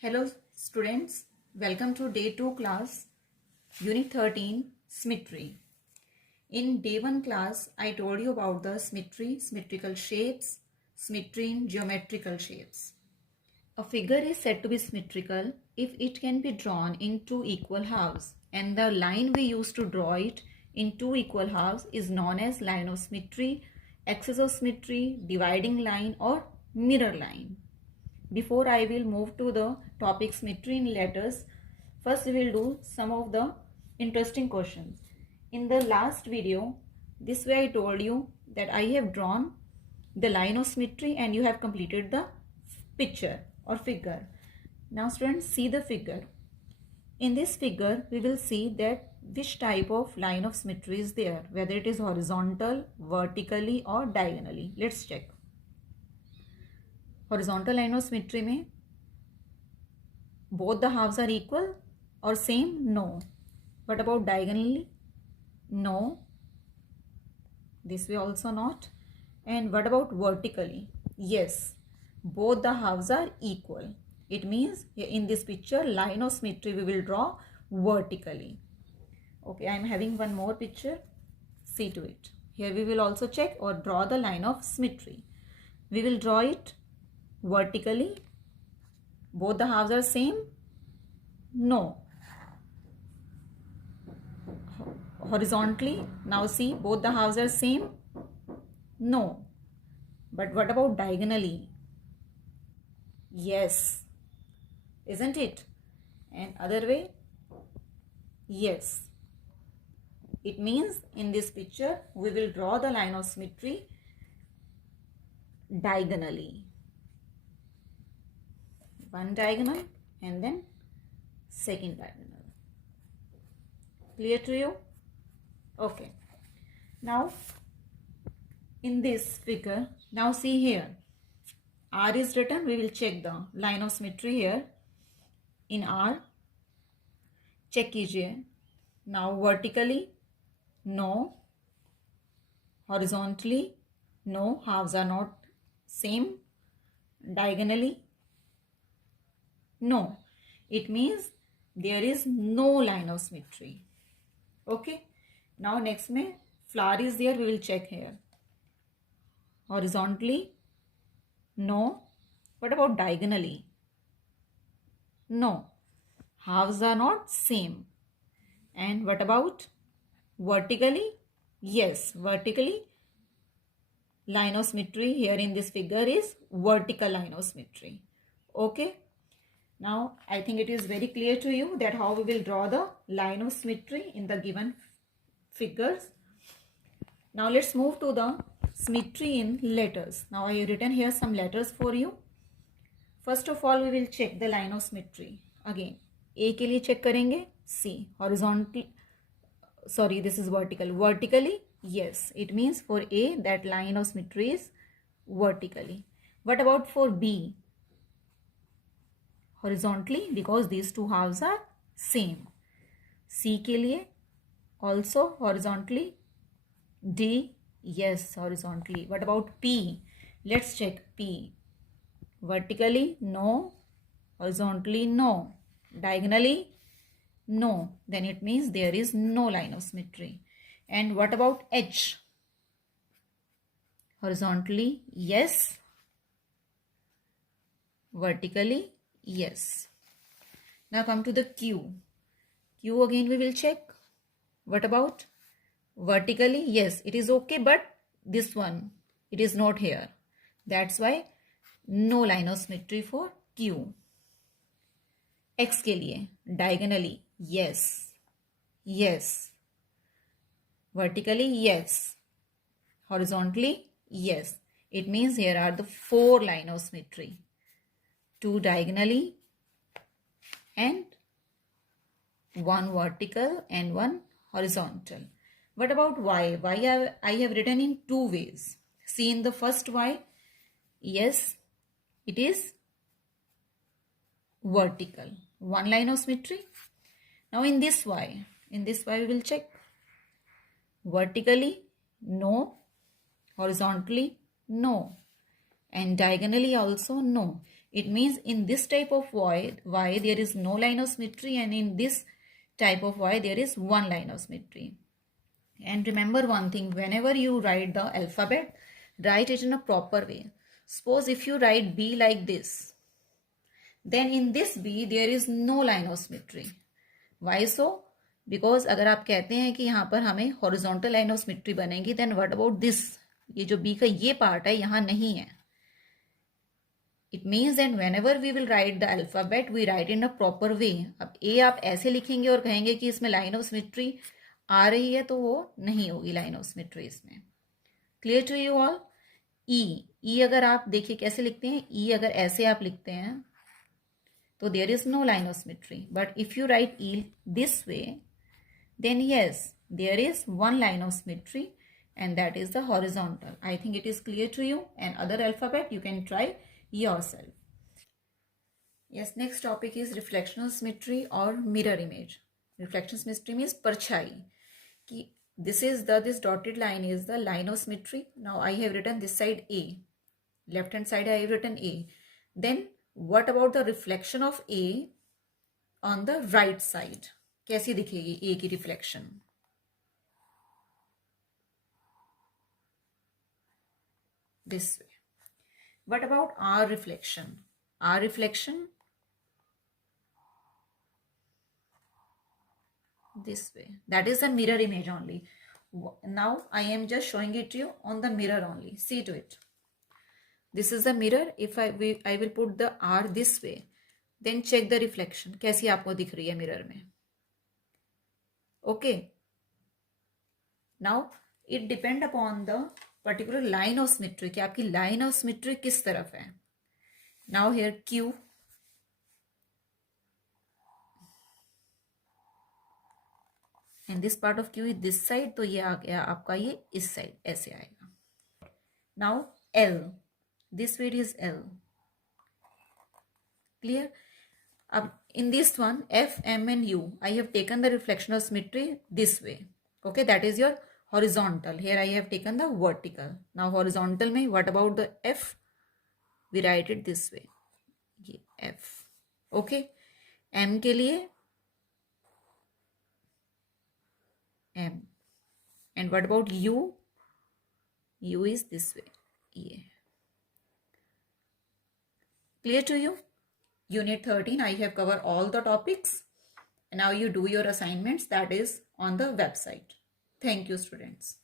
Hello students, welcome to day 2 class, unit 13, symmetry. In day 1 class, I told you about the symmetry, symmetrical shapes, symmetry in geometrical shapes. A figure is said to be symmetrical if it can be drawn in two equal halves, and the line we use to draw it in two equal halves is known as line of symmetry, axis of symmetry, dividing line or mirror line. Before I will move to the topic symmetry in letters, first we will do some of the interesting questions. In the last video, this way I told you that I have drawn the line of symmetry and you have completed the picture or figure. Now students, see the figure. In this figure, we will see that which type of line of symmetry is there, whether it is horizontal, vertically or diagonally. Let's check. Horizontal line of symmetry में both the halves are equal or same? No. What about diagonally? No. This way also not. And what about vertically? Yes. Both the halves are equal. It means in this picture, line of symmetry we will draw vertically. Okay, I am having one more picture. See to it. Here we will also check or draw the line of symmetry. We will draw it vertically. Both the halves are same? No. Horizontally, now see both the halves are same? No. But what about diagonally? Yes. Isn't it? And other way? Yes. It means in this picture we will draw the line of symmetry diagonally. One diagonal and then second diagonal. Clear to you? Okay. Now in this figure, now see here, R is written. We will check the line of symmetry here. In R, check कीजिए. Now vertically, no. Horizontally, no. Halves are not same. Diagonally, no. It means there is no line of symmetry. Okay. Now next में flower is there. We will check here. Horizontally, no. What about diagonally? No. Halves are not same. And what about vertically? Yes, vertically line of symmetry here in this figure is vertical line of symmetry. Okay. Now I think it is very clear to you that how we will draw the line of symmetry in the given figures. Now let's move to the symmetry in letters. Now I have written here some letters for you. First of all, we will check the line of symmetry. Again, A के लिए check करेंगे. C, horizontal. Sorry, this is vertical. Vertically, yes. It means for A, that line of symmetry is vertically. What about for B? Horizontally, because these two halves are same. C के लिए also horizontally. D, yes, horizontally. What about P? Let's check P. Vertically, no. Horizontally, no. Diagonally, no. Then it means there is no line of symmetry. And what about H? Horizontally, yes. Vertically, yes. Now come to the Q. Q again we will check. What about vertically? Yes, it is okay, but this one, it is not here. That's why no line of symmetry for Q. X के लिए diagonally, yes. Yes. Vertically, yes. Horizontally, yes. It means here are the 4 line of symmetry. 2 diagonally and 1 vertical and 1 horizontal. What about Y? Y I have written in 2 ways. See in the first Y, yes, it is vertical. 1 line of symmetry. Now in this Y we will check. Vertically, no. Horizontally, no. And diagonally also, no. It means in this type of y there is no line of symmetry, and in this type of y there is one line of symmetry. And remember one thing, whenever you write the alphabet, write it in a proper way. Suppose if you write B like this, then in this B there is no line of symmetry. Why so? Because अगर आप कहते हैं कि यहाँ पर हमें horizontal line of symmetry बनेगी, then what about this? ये जो B का ये part है यहाँ नहीं है. It means that whenever we will write the alphabet, we write in a proper way. अब A आप ऐसे लिखेंगे और कहेंगे कि इसमें line of symmetry आ रही है, तो वो नहीं होगी line of symmetry इसमें. Clear to you all? E अगर आप देखिए कैसे लिखते हैं, E अगर ऐसे आप लिखते हैं तो there is no line of symmetry. But if you write E this way, then yes, there is one line of symmetry, and that is the horizontal. I think it is clear to you, and other alphabet you can try yourself. Yes, next topic is reflectional symmetry or mirror image. Reflection symmetry means परछाई. कि this dotted line is the line of symmetry. Now I have written this side A. Left hand side I have written A. Then what about the reflection of A on the right side? कैसी दिखेगी A की reflection? This way. What about R reflection? R reflection this way. That is the mirror image only. Now I am just showing it to you on the mirror only. See to it. This is the mirror. If I will put the R this way, then check the reflection. कैसी आपको दिख रही है mirror में? Okay. Now it depend upon the particular line of symmetry कि आपकी line of symmetry किस तरफ है. Now here Q. And this part of Q is this side, तो ये आ गया आपका ये इस side ऐसे आएगा. Now L. This way it is L. Clear? In this one, F, M and U, I have taken the reflection of symmetry this way. Okay, that is your horizontal. Here I have taken the vertical. Now horizontal mein, what about the F? We write it this way. F. Okay. M ke liye M. And what about U? U is this way. Yeah. Clear to you? Unit 13, I have covered all the topics. Now you do your assignments, that is on the website. Thank you, students.